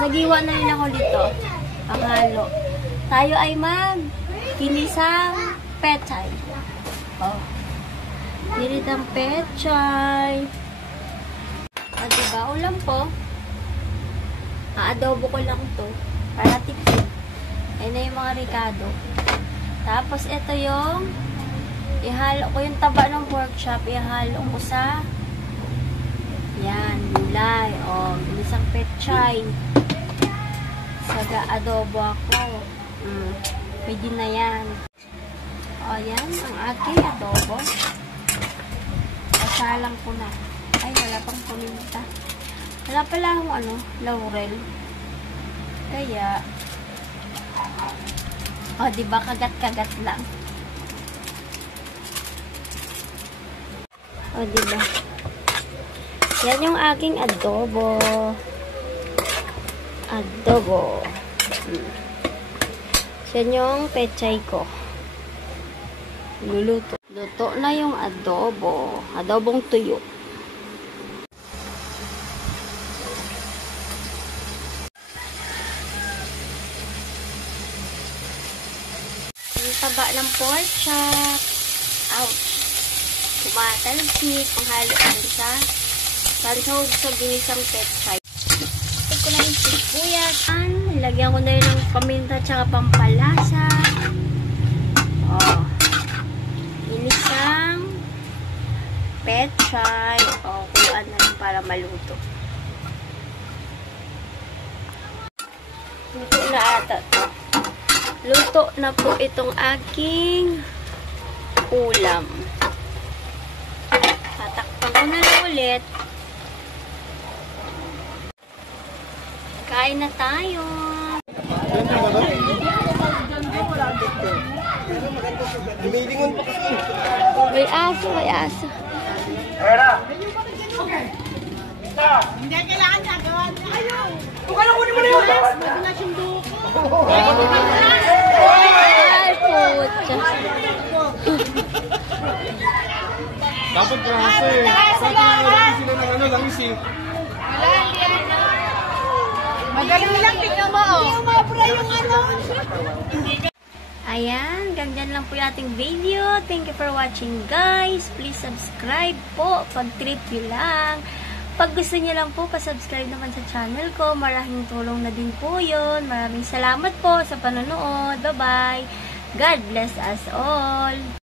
Sagiwa na rin ako dito. Panghalo. Tayo ay ginisang pechay. Oh. Ginisang pechay. Diba? Ulam po. Adobo ko lang to. Para tipid. Ayun na yung mga ricado. Tapos, ito yung ihalo ko yung taba ng pork chop. Ihalo ko sa yan, gulay. O, ginisang pechay. Saga adobo ako. Pwede na yan. O, yan. Ang aking adobo. Pasalang ko na. Ay, wala pang puminta. Wala pala akong laurel. Kaya, diba, kagat-kagat lang. Diba? Yan yung aking adobo. Adobo. Yan yung pechay ko. Luluto. Luto na yung adobo. Adobong tuyo. Yung taba ng pork chop. Ouch. Kumatalsik. Panghalo rin sa pansahog sa ginisang pechay. Ito ko na yung sibuyas. Lagyan ko na yun ng paminta at pampalasa. Ginisang pechay. Kuluan na lang para maluto. Luto na ata to. Luto na po itong aking ulam. Tatakpan ko na lang ulit. Kain na tayo. May aso, may aso. Hindi kailangan nagawa niya. Ayaw. Kung alam ko naman yun. Madalas yung duko. Ay, putya. Dapat braso eh. Pati sila ng langis eh. Magaling lang, tignan mo. Hindi umabra yung Ayan, ganyan lang po yung ating video. Thank you for watching, guys. Please subscribe po pag trip nyo lang. Pag gusto nyo lang po, pasubscribe naman sa channel ko. Maraming tulong na din po yun. Maraming salamat po sa panonood. Bye-bye. God bless us all.